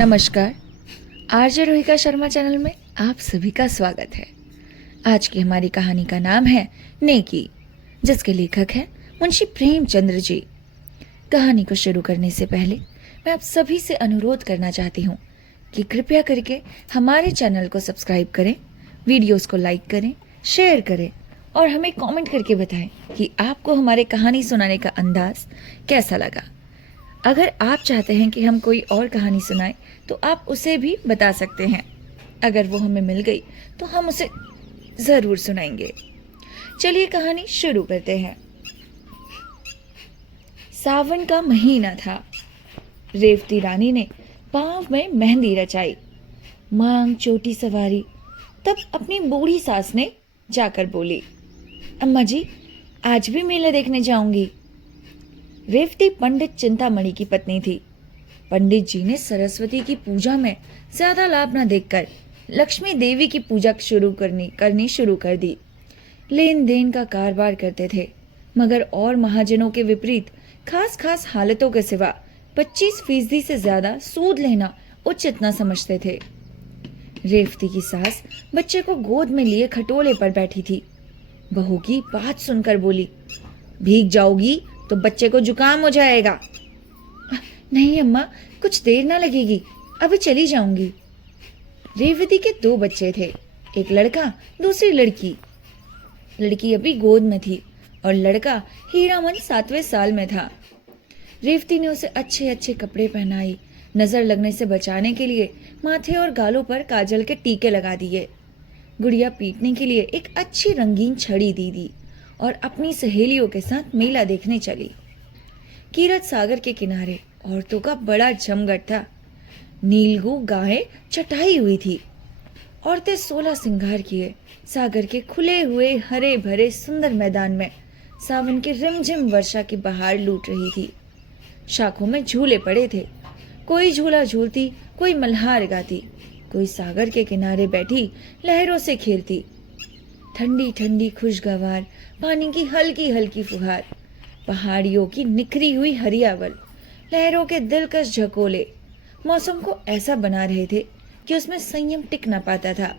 नमस्कार। RJ रोहिका Sharma channel में आप सभी का स्वागत है। आज की हमारी कहानी का नाम है नेकी, जिसके लेखक हैं मुंशी प्रेमचंद्र जी। कहानी को शुरू करने से पहले मैं आप सभी से अनुरोध करना चाहती हूँ कि कृपया करके हमारे चैनल को सब्सक्राइब करें, वीडियोस को लाइक करें, शेयर करें और हमें कमेंट करके बताएं कि आपको हमारे कहानी सुनाने का अंदाज कैसा लगा। अगर आप चाहते हैं कि हम कोई और कहानी सुनाएं तो आप उसे भी बता सकते हैं। अगर वो हमें मिल गई तो हम उसे ज़रूर सुनाएंगे। चलिए कहानी शुरू करते हैं। सावन का महीना था। रेवती रानी ने पाँव में मेहंदी रचाई, मांग चोटी सवारी। तब अपनी बूढ़ी सास ने जाकर बोली, अम्मा जी, आज भी मेला देखने जाऊंगी। रेवती पंडित चिंतामणि की पत्नी थी। पंडित जी ने सरस्वती की पूजा में ज्यादा लाभ न देखकर लक्ष्मी देवी की पूजा करनी शुरू कर दी। लेन देन का कारोबार करते थे, मगर और महाजनों के विपरीत खास हालतों के सिवा 25% से ज्यादा सूद लेना उचित न समझते थे। रेवती की सास बच्चे को गोद में लिए खटोले पर बैठी थी। बहू की बात सुनकर बोली, भीग जाओगी तो बच्चे को जुकाम हो जाएगा। नहीं अम्मा, कुछ देर ना लगेगी, अभी चली जाऊंगी। रेवती के 2 बच्चे थे, एक लड़का दूसरी लड़की। लड़की अभी गोद में थी और लड़का हीरामन 7वें साल में था। रेवती ने उसे अच्छे अच्छे कपड़े पहनाई, नजर लगने से बचाने के लिए माथे और गालों पर काजल के टीके लगा दिए। गुड़िया पीटने के लिए एक अच्छी रंगीन छड़ी दी और अपनी सहेलियों के साथ मेला देखने चली। कीरत सागर के किनारे औरतों का बड़ा जमघट था। नीलगू गायें चटाई हुई थी। औरतें 16 सिंगार किए सागर के खुले हुए हरे भरे सुंदर मैदान में सावन की रिमझिम वर्षा की बहार लूट रही थी। शाखों में झूले पड़े थे। कोई झूला झूलती, कोई मल्हार गाती, कोई सागर के किनारे बैठी लहरों से खेलती। ठंडी ठंडी खुशगवार पानी की हल्की हल्की फुहार, पहाड़ियों की निखरी हुई हरियावल, लहरों के दिलकश झकोले मौसम को ऐसा बना रहे थे कि उसमें संयम टिक न पाता था।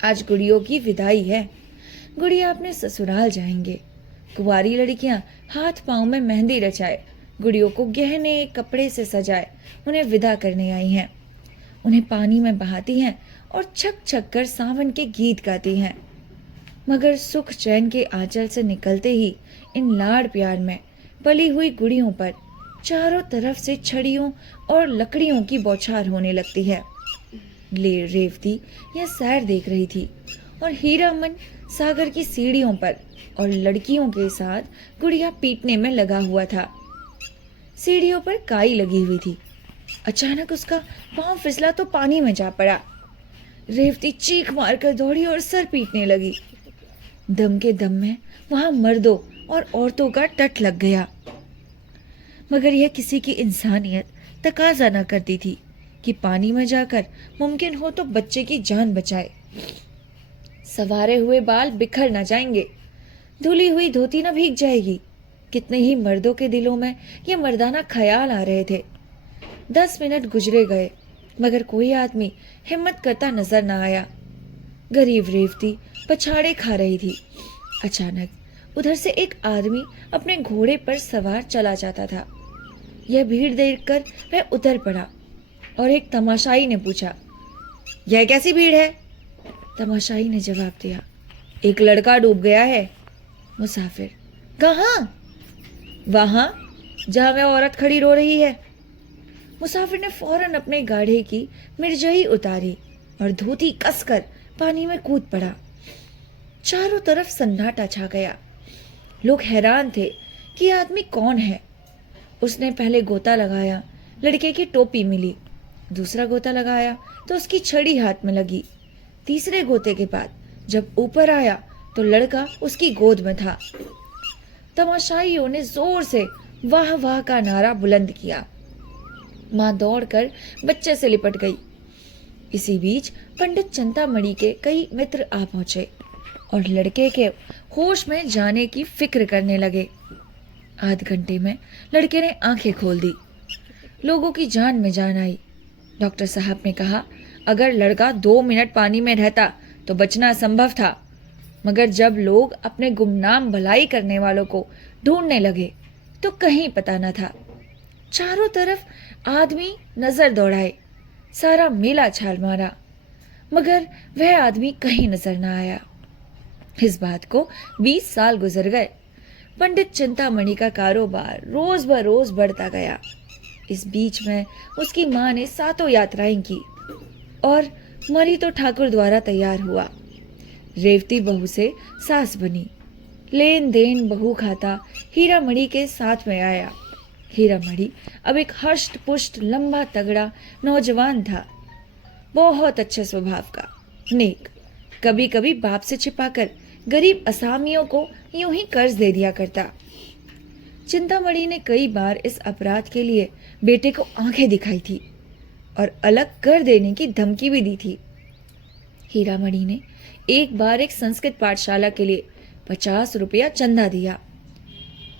आज गुड़ियों की विदाई है। गुड़िया अपने ससुराल जाएंगे। कुंवारी लड़कियां हाथ पांव में मेहंदी रचाए, गुड़ियों को गहने कपड़े से सजाए उन्हें विदा करने आई हैं। उन्हें पानी में बहाती हैं और छक छक कर सावन के गीत गाती हैं। मगर सुख चैन के आंचल से निकलते ही इन लाड़ प्यार में पली हुई गुड़ियों पर चारों तरफ से छड़ियों और लकड़ियों की बौछार होने लगती है। रेवती यह सैर देख रही थी और हीरामन सागर की सीढ़ियों पर और लड़कियों के साथ गुड़िया पीटने में लगा हुआ था। सीढ़ियों पर काई लगी हुई थी। अचानक उसका पांव फिसला तो पानी में जा पड़ा। रेवती चीख मारकर दौड़ी और सर पीटने लगी। दम के दम में वहां मर्दों और औरतों का टट लग गया, मगर यह किसी की इंसानियत तकाजा न करती थी कि पानी में जाकर मुमकिन हो तो बच्चे की जान बचाए। सवारे हुए बाल बिखर न जाएंगे, धुली हुई धोती न भीग जाएगी। कितने ही मर्दों के दिलों में ये मर्दाना ख्याल आ रहे थे। 10 मिनट गुजरे गए, मगर कोई आदमी हिम्मत करता नजर न आया। गरीब रेवती पछाड़े खा रही थी। अचानक उधर से एक आदमी अपने घोड़े पर सवार चला जाता था। यह भीड़ देखकर वह उतर पड़ा और एक तमाशाई ने पूछा, यह कैसी भीड़ है? तमाशाई ने जवाब दिया, एक लड़का डूब गया है। मुसाफिर, कहाँ? वहां जहां वह औरत खड़ी रो रही है। मुसाफिर ने फौरन अपने गाढ़े की मिर्जई उतारी और धोती कसकर पानी में कूद पड़ा। चारों तरफ सन्नाटा छा गया। लोग हैरान थे कि यह आदमी कौन है। उसने पहले गोता लगाया, लड़के की टोपी मिली। दूसरा गोता लगाया तो उसकी छड़ी हाथ में लगी। तीसरे गोते के बाद जब ऊपर आया तो लड़का उसकी गोद में था। तमाशाइयों ने जोर से वाह वाह का नारा बुलंद किया। मां दौड़कर बच्चे से लिपट गई। इसी बीच पंडित चिंतामणि के कई मित्र आ पहुंचे और लड़के के होश में जाने की फिक्र करने लगे। आध घंटे में लड़के ने आंखें खोल दी। लोगों की जान में जान आई। डॉक्टर साहब ने कहा, अगर लड़का 2 मिनट पानी में रहता तो बचना असंभव था, मगर जब लोग अपने गुमनाम भलाई करने वालों को ढूंढने लगे तो कहीं पता न था। चारों तरफ आदमी नजर दौड़ाए, सारा मेला छाल मारा, मगर वह आदमी कहीं नजर न आया। इस बात को 20 साल गुजर गए। पंडित चिंतामणि का कारोबार रोज बरोज बढ़ता गया। इस बीच में उसकी माँ ने 7 यात्राएं की और मरी तो ठाकुर द्वारा तैयार हुआ। रेवती बहू से सास बनी। लेन देन बहू खाता हीरामणि के साथ में आया। हीरामणि अब एक हष्ट पुष्ट लंबा तगड़ा नौजवान था, बहुत अच्छे स्वभाव का, नेक। कभी कभी बाप से छिपाकर गरीब असामियों को यूं ही कर्ज दे दिया करता। चिंतामणि ने कई बार इस अपराध के लिए बेटे को आंखें दिखाई थी और अलग कर देने की धमकी भी दी थी। हीरामणि ने एक बार एक संस्कृत पाठशाला के लिए 50 रुपया चंदा दिया।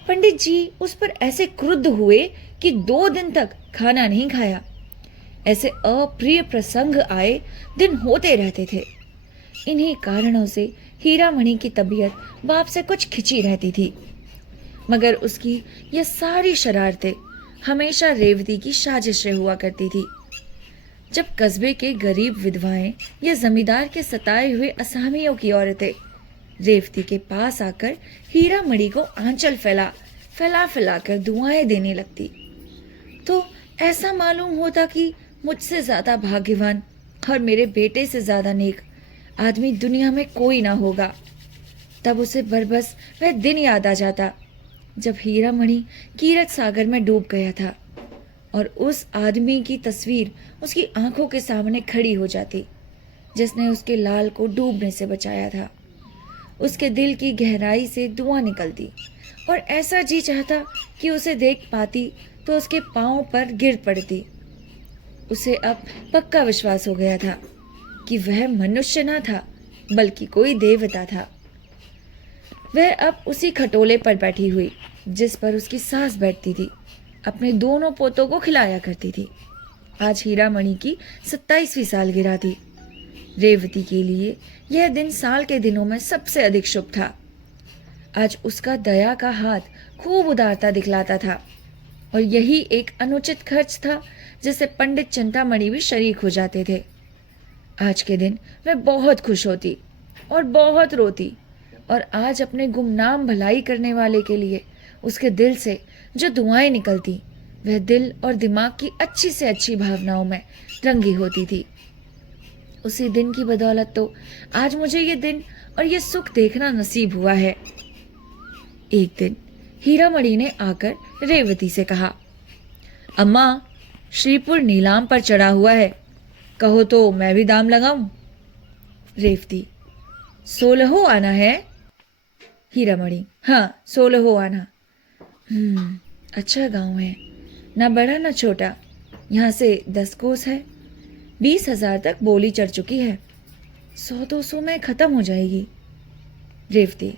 पंडित जी उस पर ऐसे क्रुद्ध हुए कि 2 दिन तक खाना नहीं खाया। ऐसे अप्रिय प्रसंग आए दिन होते रहते थे। इन्हीं कारणों से हीरामणि की तबीयत बाप से कुछ खिंची रहती थी, मगर उसकी यह सारी शरारतें हमेशा रेवती की साजिश हुआ करती थी। जब कस्बे के गरीब विधवाएं या जमींदार के सताए हुए असामियों की औरतें रेवती के पास आकर हीरामणि को आंचल फैला कर दुआएं देने लगती, तो ऐसा मालूम होता कि मुझसे ज्यादा भाग्यवान और मेरे बेटे से ज्यादा नेक आदमी दुनिया में कोई ना होगा। तब उसे बरबस वह दिन याद आ जाता जब हीरामणि कीरत सागर में डूब गया था और उस आदमी की तस्वीर उसकी आंखों के सामने खड़ी हो जाती जिसने उसके लाल को डूबने से बचाया था। उसके दिल की गहराई से दुआ निकलती और ऐसा जी चाहता कि उसे देख पाती तो उसके पांव पर गिर पड़ती। उसे अब पक्का विश्वास हो गया था कि वह मनुष्य न था बल्कि कोई देवता था। वह अब उसी खटोले पर बैठी हुई जिस पर उसकी सास बैठती थी, अपने दोनों पोतों को खिलाया करती थी। आज हीरामणि की 27वीं सालगिरह थी। रेवती के लिए यह दिन साल के दिनों में सबसे अधिक शुभ था। आज उसका दया का हाथ खूब उदारता दिखलाता था और यही एक अनुचित खर्च था जिससे पंडित चिंतामणि भी शरीक हो जाते थे। आज के दिन वह बहुत खुश होती और बहुत रोती, और आज अपने गुमनाम भलाई करने वाले के लिए उसके दिल से जो दुआएं निकलती वह दिल और दिमाग की अच्छी से अच्छी भावनाओं में रंगी होती थी। उसी दिन की बदौलत तो आज मुझे ये दिन और ये सुख देखना नसीब हुआ है। एक दिन हीरामणि ने आकर रेवती से कहा, अम्मा, श्रीपुर नीलाम पर चढ़ा हुआ है, कहो तो मैं भी दाम लगाऊं। रेवती, 16 आना है। हीरामणि, हाँ 16 आना। अच्छा गांव है, ना बड़ा ना छोटा, यहाँ से 10 कोस है। 20,000 तक बोली चढ़ चुकी है, 100-200 में खत्म हो जाएगी। रेवती,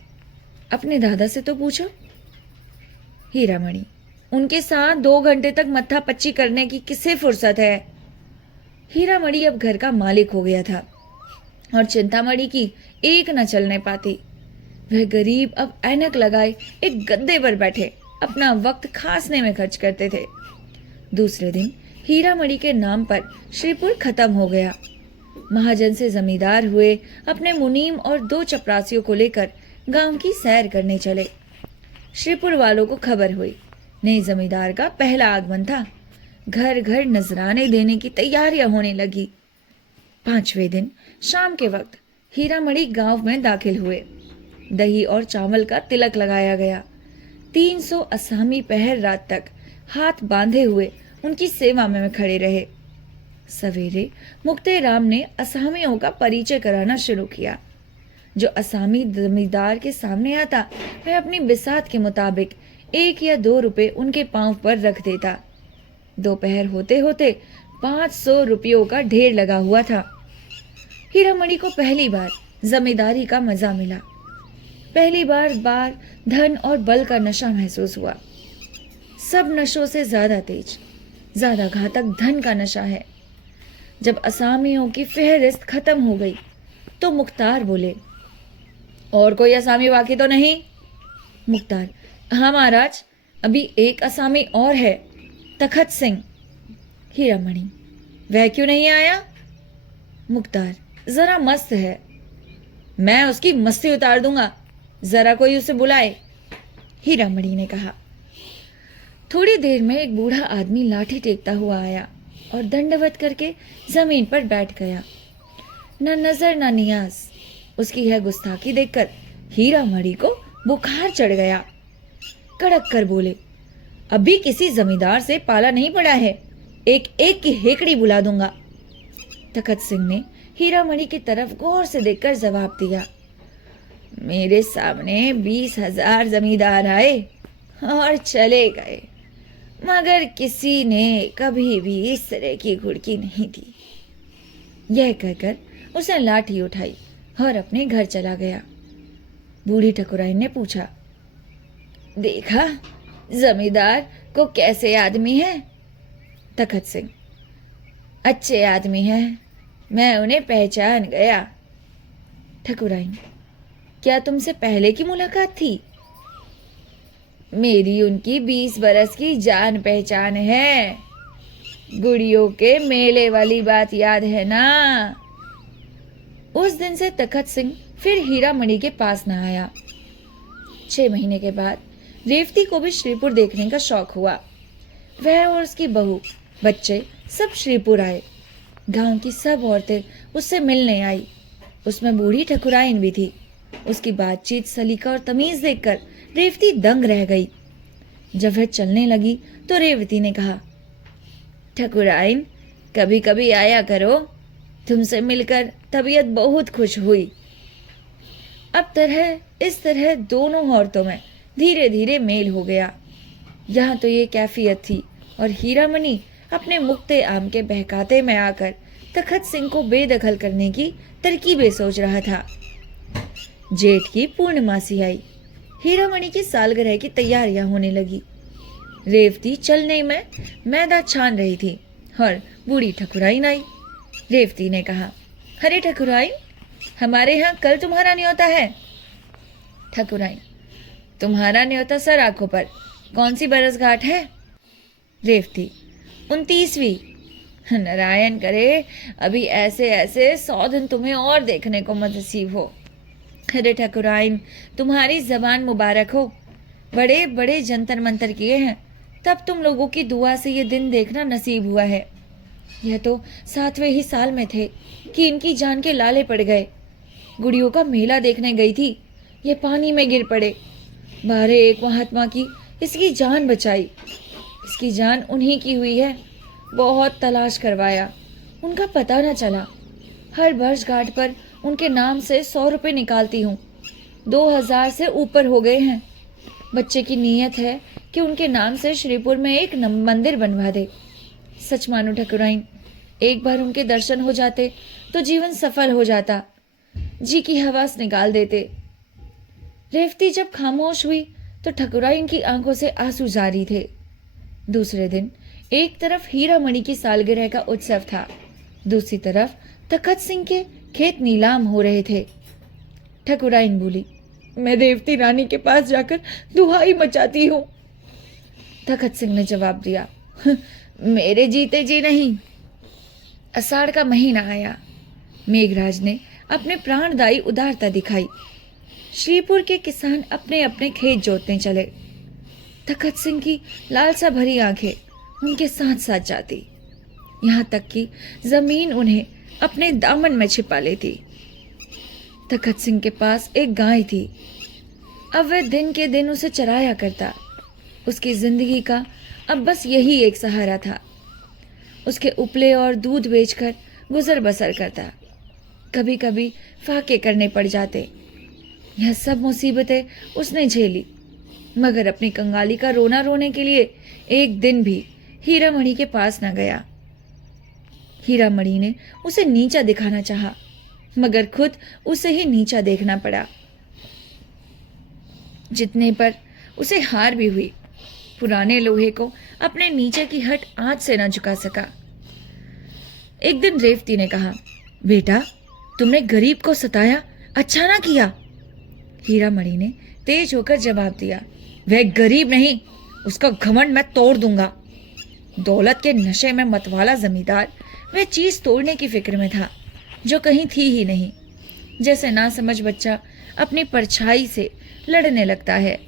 अपने दादा से तो पूछो। हीरामणि, उनके साथ 2 घंटे तक मत्था पच्ची करने की किसे फुर्सत है। हीरामणि अब घर का मालिक हो गया था और चिंतामणि की एक न चलने पाती। वह गरीब अब ऐनक लगाए एक गद्दे पर बैठे अपना वक्त खांसने में खर्च करते थे। दूसरे दिन हीरामणि के नाम पर श्रीपुर खत्म हो गया। महाजन से जमींदार हुए अपने मुनीम और 2 चपरासियों को लेकर गांव की सैर करने चले। श्रीपुर वालों को खबर हुई नए जमींदार का पहला आगमन था। घर घर नजराने देने की तैयारियां होने लगी। 5वें दिन शाम के वक्त हीरामणि गांव में दाखिल हुए। दही और चावल का तिलक लगाया गया। 300 असामी पहर रात तक हाथ बांधे हुए उनकी सेवा में खड़े रहे। सवेरे मुक्तेराम ने असामियों का परिचय कराना शुरू किया। जो असामी जमींदार के सामने आता वह अपनी बिसात के मुताबिक 1 या 2 रुपए उनके पांव पर रख देता। दोपहर होते होते 500 रुपयों का ढेर लगा हुआ था। हीरामणि को पहली बार जमींदारी का मजा मिला। पहली बार धन और बल का नशा महसूस हुआ। सब नशों से ज्यादा तेज, ज्यादा घातक धन का नशा है। जब असामियों की फहरिस्त खत्म हो गई तो मुख्तार बोले, और कोई असामी बाकी तो नहीं? मुख्तार, हाँ महाराज, अभी एक असामी और है, तखत सिंह। हीरामणि, वह क्यों नहीं आया? मुख्तार, जरा मस्त है, मैं उसकी मस्ती उतार दूंगा, जरा कोई उसे बुलाए। हीरामणि ने कहा। थोड़ी देर में एक बूढ़ा आदमी लाठी टेकता हुआ आया और दंडवत करके जमीन पर बैठ गया। न नजर न नियाज। उसकी यह गुस्ताखी देखकर हीरामणि को बुखार चढ़ गया। कड़क कर बोले, अभी किसी जमींदार से पाला नहीं पड़ा है, एक एक की हेकड़ी बुला दूंगा। तखत सिंह ने हीरामणि की तरफ गौर से देखकर जवाब दिया, मेरे सामने 20,000 जमींदार आए और चले गए, मगर किसी ने कभी भी इस तरह की घुड़की नहीं दी। यह कहकर उसने लाठी उठाई और अपने घर चला गया। बूढ़ी ठकुराइन ने पूछा, देखा जमींदार को कैसे आदमी है? तखत सिंह, अच्छे आदमी हैं, मैं उन्हें पहचान गया। ठकुराइन, क्या तुमसे पहले की मुलाकात थी? मेरी उनकी 20 बरस की जान पहचान है। गुड़ियों के मेले वाली बात याद है ना? उस दिन से तखत सिंह फिर हीरामणि के पास न आया। 6 महीने के बाद रेवती को भी श्रीपुर देखने का शौक हुआ। वह और उसकी बहू, बच्चे सब श्रीपुर आए। गांव की सब औरतें उससे मिलने आई। उसमें बूढ़ी ठकुराइन भी थी। उसकी बातचीत, सलीका और तमीज देखकर रेवती दंग रह गई। जब वह चलने लगी तो रेवती ने कहा, ठकुराइन, कभी कभी आया करो, तुमसे मिलकर तबीयत बहुत खुश हुई। अब इस तरह दोनों औरतों में धीरे धीरे मेल हो गया। यहाँ तो ये कैफियत थी और हीरामणि अपने मुक्ते आम के बहकाते में आकर तखत सिंह को बेदखल करने की तरकीबें सोच रहा था। जेठ की पूर्णमासी आई। हीरामणि की सालगिरह की तैयारियां होने लगी। रेवती चलने में मैदा छान रही थी और बूढ़ी ठकुराइन आई। रेवती ने कहा, अरे ठकुराइन, हमारे यहाँ कल तुम्हारा न्योता है। ठकुराइन, तुम्हारा न्योता सर आंखों पर, कौन सी बरसगांठ है? रेवती, 29वीं। नारायण करे अभी ऐसे ऐसे 100 दिन तुम्हें और देखने को नसीब हो। अरे ठकुराइन, तुम्हारी जबान मुबारक हो, बड़े बड़े जंतर मंतर किए हैं, तब तुम लोगों की दुआ से ये दिन देखना नसीब हुआ है। यह तो 7वें ही साल में थे कि इनकी जान के लाले पड़ गए। गुड़ियों का मेला देखने गई थी, ये पानी में गिर पड़े। बारे एक महात्मा की इसकी जान बचाई। इसकी जान उन्हीं की हुई है। बहुत तलाश करवाया, उनका पता न चला। हर वर्षगांठ पर उनके नाम से 100 रुपये निकालती हूँ। 2000 से ऊपर हो गए हैं। बच्चे की नीयत है कि उनके नाम से श्रीपुर में एक मंदिर बनवा दे। सच मानो ठकुराइन, एक बार उनके दर्शन हो जाते तो जीवन सफल हो जाता, जी की हवास निकाल देते। रेवती जब खामोश हुई तो ठकुराइन की आंखों से आंसू जारी थे। दूसरे दिन एक तरफ हीरामणि की सालगिरह का उत्सव था, दूसरी तरफ तखत सिंह के खेत नीलाम हो रहे थे। ठकुराइन बोली, मैं रेवती रानी के पास जाकर दुहाई मचाती हूँ। तखत सिंह ने जवाब दिया, मेरे जीते जी नहीं। आषाढ़ का महीना आया। मेघराज ने अपने प्राणदायी उदारता दिखाई। श्रीपुर के किसान अपने अपने खेत जोतने चले। तखत सिंह की लालसा भरी आंखें उनके साथ साथ जाती, यहाँ तक कि जमीन उन्हें अपने दामन में छिपा लेती। तखत सिंह के पास एक गाय थी। अब वह दिन के दिन उसे चराया करता। उसकी जिंदगी का अब बस यही एक सहारा था। उसके उपले और दूध बेचकर गुजर बसर करता। कभी कभी फाके करने पड़ जाते। यह सब मुसीबतें उसने झेली, मगर अपनी कंगाली का रोना रोने के लिए एक दिन भी हीरामणि के पास न गया। हीरामणि ने उसे नीचा दिखाना चाहा, मगर खुद उसे ही नीचा देखना पड़ा। जितने पर उसे हार भी हुई। पुराने लोहे को अपने नीचे की हट आंच से न झुका सका। एक दिन रेवती ने कहा, बेटा तुमने गरीब को सताया, अच्छा ना किया। हीरामणि ने तेज होकर जवाब दिया, वह गरीब नहीं, उसका घमंड मैं तोड़ दूंगा। दौलत के नशे में मतवाला जमींदार वह चीज तोड़ने की फिक्र में था जो कहीं थी ही नहीं। जैसे ना समझ बच्चा अपनी परछाई से लड़ने लगता है।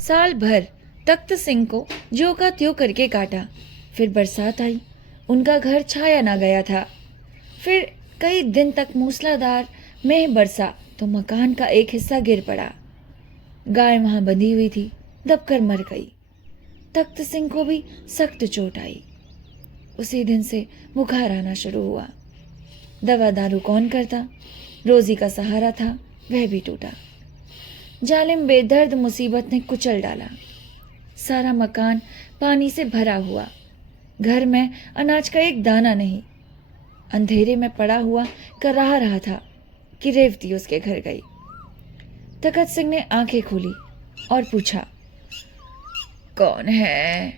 साल भर तख्त सिंह को ज्यों का त्यों करके काटा। फिर बरसात आई, उनका घर छाया ना गया था। फिर कई दिन तक मूसलाधार मेह बरसा तो मकान का एक हिस्सा गिर पड़ा। गाय वहां बंधी हुई थी, दबकर मर गई। तख्त सिंह को भी सख्त चोट आई। उसी दिन से बुखार आना शुरू हुआ। दवा दारू कौन करता, रोजी का सहारा था वह भी टूटा। जालिम बेदर्द मुसीबत ने कुचल डाला। सारा मकान पानी से भरा हुआ। घर में अनाज का एक दाना नहीं। अंधेरे में पड़ा हुआ कराह रहा था कि रेवती उसके घर गई। तखत सिंह ने आंखें खोली और पूछा, कौन है?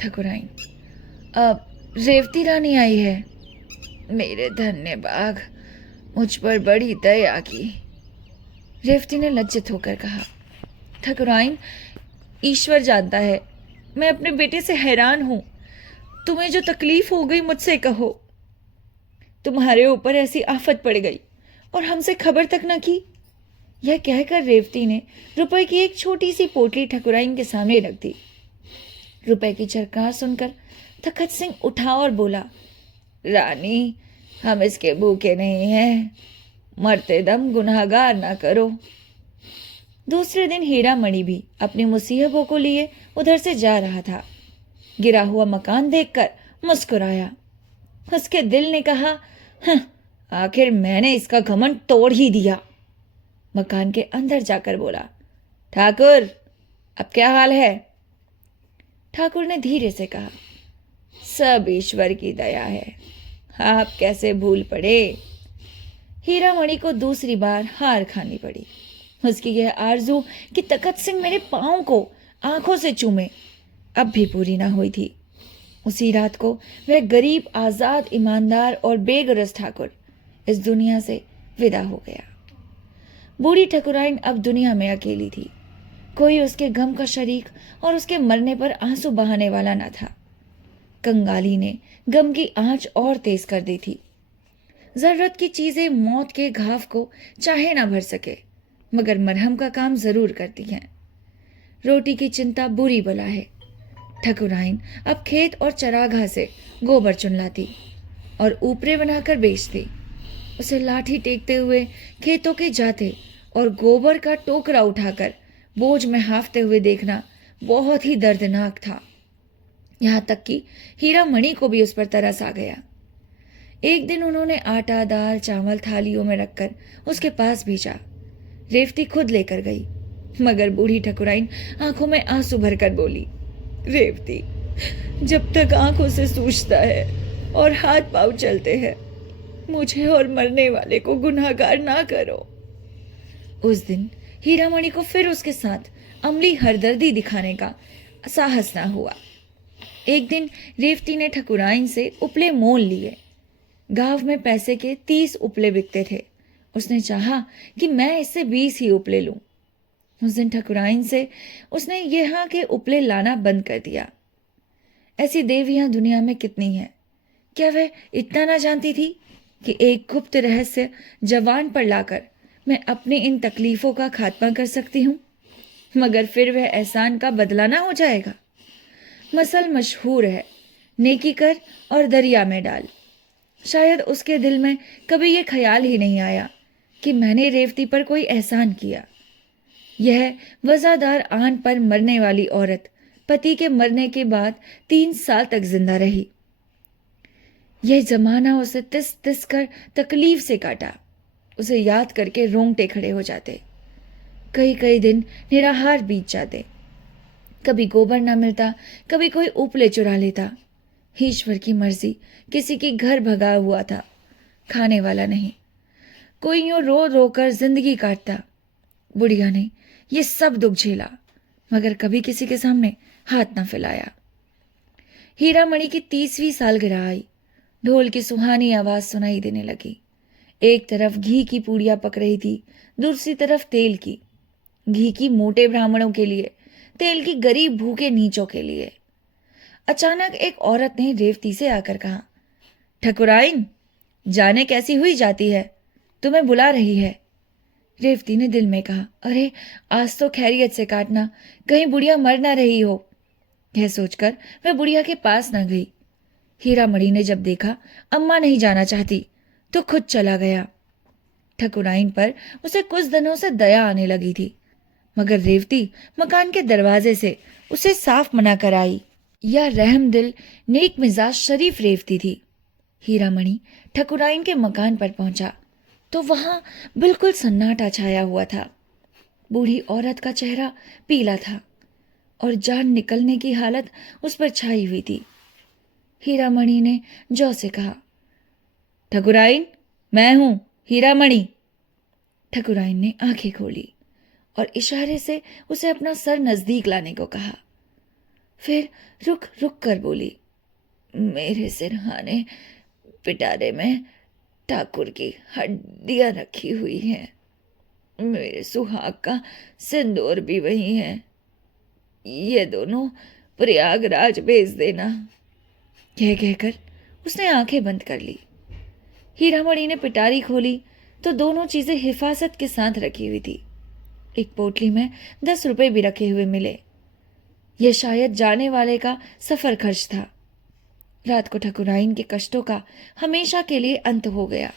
ठकुराइन, अब रेवती रानी आई है। मेरे धन्य बाघ, मुझ पर बड़ी दया की। रेवती ने लज्जित होकर कहा, ठकुराइन, ईश्वर जानता है मैं अपने बेटे से हैरान हूं। तुम्हें जो तकलीफ हो गई मुझसे कहो। तुम्हारे ऊपर ऐसी आफत पड़ गई और हमसे खबर तक न की। यह कहकर रेवती ने रुपए की एक छोटी सी पोटली ठकुराइन के सामने रख दी। रुपए की चरकार सुनकर तखत सिंह उठा और बोला, रानी, हम इसके भूखे नहीं हैं, मरते दम गुनाहगार ना करो। दूसरे दिन हीरामणि भी अपनी मुसीहबों को लिए उधर से जा रहा था। गिरा हुआ मकान देखकर मुस्कुराया। उसके दिल ने कहा, आखिर मैंने इसका घमंड तोड़ ही दिया। मकान के अंदर जाकर बोला, ठाकुर, अब क्या हाल है? ठाकुर ने धीरे से कहा, सब ईश्वर की दया है, आप कैसे भूल पड़े। हीरामणि को दूसरी बार हार खानी पड़ी। उसकी यह आरजू कि तखत सिंह मेरे पांव को आंखों से चूमे अब भी पूरी ना हुई थी। उसी रात को वह गरीब, आजाद, ईमानदार और बेगरज ठाकुर इस दुनिया से विदा हो गया। बूढ़ी ठकुराइन अब दुनिया में अकेली थी। कोई उसके गम का शरीक और उसके मरने पर आंसू बहाने वाला न था। कंगाली ने गम की आंच और तेज कर दी थी। जरूरत की चीजें मौत के घाव को चाहे ना भर सके, मगर मरहम का काम जरूर करती हैं। रोटी की चिंता बुरी बला है। ठकुराइन अब खेत और चरागाह से गोबर चुन लाती और ऊपरे बनाकर बेचती। उसे लाठी टेकते हुए खेतों के जाते और गोबर का टोकरा उठाकर बोझ में हाफते हुए देखना बहुत ही दर्दनाक था। यहाँ तक कि हीरामणि को भी उस पर तरस आ गया। एक दिन उन्होंने आटा, दाल, चावल थालियों में रखकर उसके पास भेजा। रेवती खुद लेकर गई, मगर बूढ़ी ठकुराइन आंखों में आंसू भरकर बोली, रेवती, जब तक आंखों से सूझता है और हाथ पांव चलते हैं, मुझे और मरने वाले को गुनाहगार ना करो। उस दिन हीरामणि को फिर उसके साथ अमली हरदर्दी दिखाने का साहस ना हुआ। एक दिन रेवती ने ठकुराइन से उपले मोल लिए। गांव में पैसे के 30 उपले बिकते थे। उसने चाहा कि मैं इससे 20 ही उपले लूं। उस दिन ठकुराइन से उसने यहाँ के उपले लाना बंद कर दिया। ऐसी देवियां दुनिया में कितनी हैं। क्या वह इतना ना जानती थी कि एक गुप्त रहस्य जवान पर लाकर मैं अपनी इन तकलीफों का खात्मा कर सकती हूँ, मगर फिर वह एहसान का बदला ना हो जाएगा। मसल मशहूर है, नेकी कर और दरिया में डाल। शायद उसके दिल में कभी ये ख्याल ही नहीं आया कि मैंने रेवती पर कोई एहसान किया। यह वजादार आन पर मरने वाली औरत पति के मरने के बाद 3 साल तक जिंदा रही। यह जमाना उसे तिस तिस कर तकलीफ से काटा। उसे याद करके रोंगटे खड़े हो जाते। कई कई दिन निराहार बीत जाते। कभी गोबर ना मिलता, कभी कोई उपले चुरा लेता। ईश्वर की मर्जी, किसी की घर भगा हुआ था, खाने वाला नहीं। कोई यूं रो रो कर जिंदगी काटता। बुढ़िया ने ये सब दुख झेला, मगर कभी किसी के सामने हाथ ना फैलाया। हीरामणि की 30वीं सालगिरह आई ढोल की सुहानी आवाज सुनाई देने लगी। एक तरफ घी की पूड़ियां पक रही थी, दूसरी तरफ तेल की। घी की मोटे ब्राह्मणों के लिए, तेल की गरीब भूखे नीचों के लिए। अचानक एक औरत ने रेवती से आकर कहा, ठकुराइन, जाने कैसी हुई जाती है, तुम्हें बुला रही है। रेवती ने दिल में कहा, अरे आज तो खैरियत से काटना, कहीं बुढ़िया मर ना रही हो। यह सोचकर वह बुढ़िया के पास न गई। हीरामणि ने जब देखा अम्मा नहीं जाना चाहती तो खुद चला गया। ठकुराइन पर उसे कुछ दिनों से दया आने लगी थी, मगर रेवती मकान के दरवाजे से उसे साफ मना कर आई। यह रहमदिल, नेक मिजाज शरीफ रेवती थी। हीरामणि ठकुराइन के मकान पर पहुंचा तो वहां बिल्कुल सन्नाटा छाया हुआ था। बूढ़ी औरत का चेहरा पीला था और जान निकलने की हालत उस पर छाई हुई थी। हीरामणि ने जौ से कहा, ठकुराइन, मैं हूं हीरामणि। ठकुराइन ने आंखें खोली और इशारे से उसे अपना सर नजदीक लाने को कहा। फिर रुक रुक कर बोली, मेरे सिरहाने पिटारे में ठाकुर की हड्डियां रखी हुई हैं, मेरे सुहाग का सिंदूर भी वही है, ये दोनों प्रयागराज भेज देना। कह कहकर उसने आंखें बंद कर ली। हीरामणि ने पिटारी खोली तो दोनों चीजें हिफाजत के साथ रखी हुई थी। एक पोटली में 10 रुपए भी रखे हुए मिले। यह शायद जाने वाले का सफर खर्च था। रात को ठकुराइन के कष्टों का हमेशा के लिए अंत हो गया।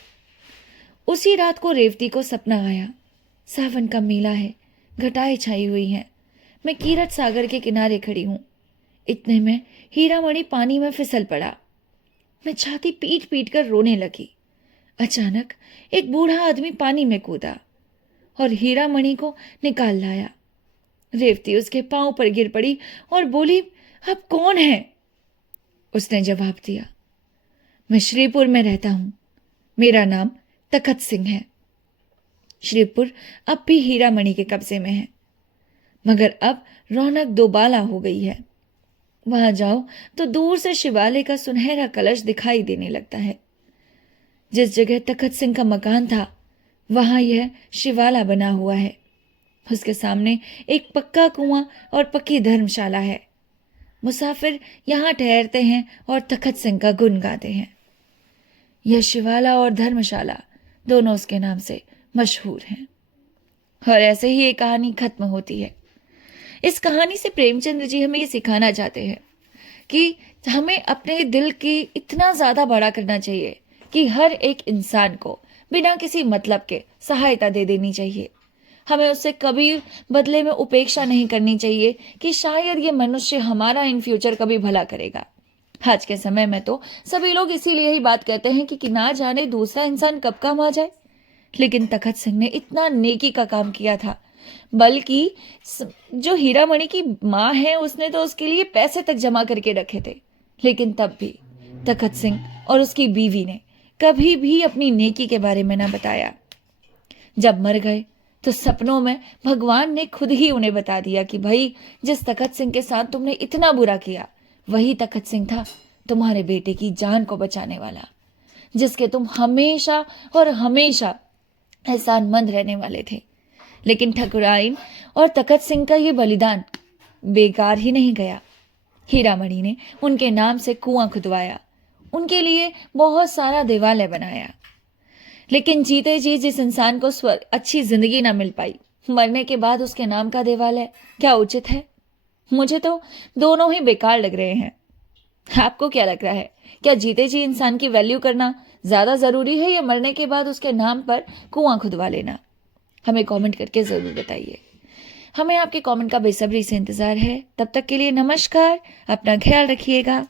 उसी रात को रेवती को सपना आया, सावन का मेला है, घटाएं छाई हुई हैं, मैं कीरत सागर के किनारे खड़ी हूं। इतने में हीरामणि पानी में फिसल पड़ा। मैं छाती पीट पीट कर रोने लगी। अचानक एक बूढ़ा आदमी पानी में कूदा और हीरामणि को निकाल लाया। रेवती उसके पांव पर गिर पड़ी और बोली, अब कौन है? उसने जवाब दिया, मैं श्रीपुर में रहता हूं, मेरा नाम तखत सिंह है। श्रीपुर अब भी हीरामणि के कब्जे में है, मगर अब रौनक दोबाला हो गई है। वहां जाओ तो दूर से शिवालय का सुनहरा कलश दिखाई देने लगता है। जिस जगह तखत सिंह का मकान था वहां यह शिवाला बना हुआ है। उसके सामने एक पक्का कुआं और पक्की धर्मशाला है। मुसाफिर यहां ठहरते हैं और तखत सिंह का गुण गाते हैं। यह शिवाला और धर्मशाला दोनों उसके नाम से मशहूर हैं। और ऐसे ही ये कहानी खत्म होती है। इस कहानी से प्रेमचंद्र जी हमें ये सिखाना चाहते हैं कि हमें अपने दिल की इतना ज्यादा बड़ा करना चाहिए कि हर एक इंसान को बिना किसी मतलब के सहायता दे देनी चाहिए। हमें उससे कभी बदले में उपेक्षा नहीं करनी चाहिए कि शायद ये मनुष्य हमारा इन फ्यूचर कभी भला करेगा। आज के समय में तो सभी लोग इसीलिए ही बात कहते हैं कि ना जाने दूसरा इंसान कब काम आ जाए। लेकिन तखत सिंह ने इतना नेकी का काम किया था, बल्कि जो हीरामणि की माँ है उसने तो उसके लिए पैसे तक जमा करके रखे थे। लेकिन तब भी तखत सिंह और उसकी बीवी ने कभी भी अपनी नेकी के बारे में ना बताया। जब मर गए तो सपनों में भगवान ने खुद ही उन्हें बता दिया कि भाई, जिस तखत सिंह के साथ तुमने इतना बुरा किया वही तखत सिंह था तुम्हारे बेटे की जान को बचाने वाला, जिसके तुम हमेशा और हमेशा एहसानमंद रहने वाले थे। लेकिन ठकुराइन और तखत सिंह का ये बलिदान बेकार ही नहीं गया। हीरामणि ने उनके नाम से कुआं खुदवाया, उनके लिए बहुत सारा देवालय बनाया। लेकिन जीते जी जिस इंसान को अच्छी जिंदगी ना मिल पाई, मरने के बाद उसके नाम का देवालय क्या उचित है? मुझे तो दोनों ही बेकार लग रहे हैं। आपको क्या लग रहा है? क्या जीते जी इंसान की वैल्यू करना ज्यादा जरूरी है या मरने के बाद उसके नाम पर कुआं खुदवा लेना? हमें कमेंट करके जरूर बताइए। हमें आपके कमेंट का बेसब्री से इंतजार है। तब तक के लिए नमस्कार, अपना ख्याल रखिएगा।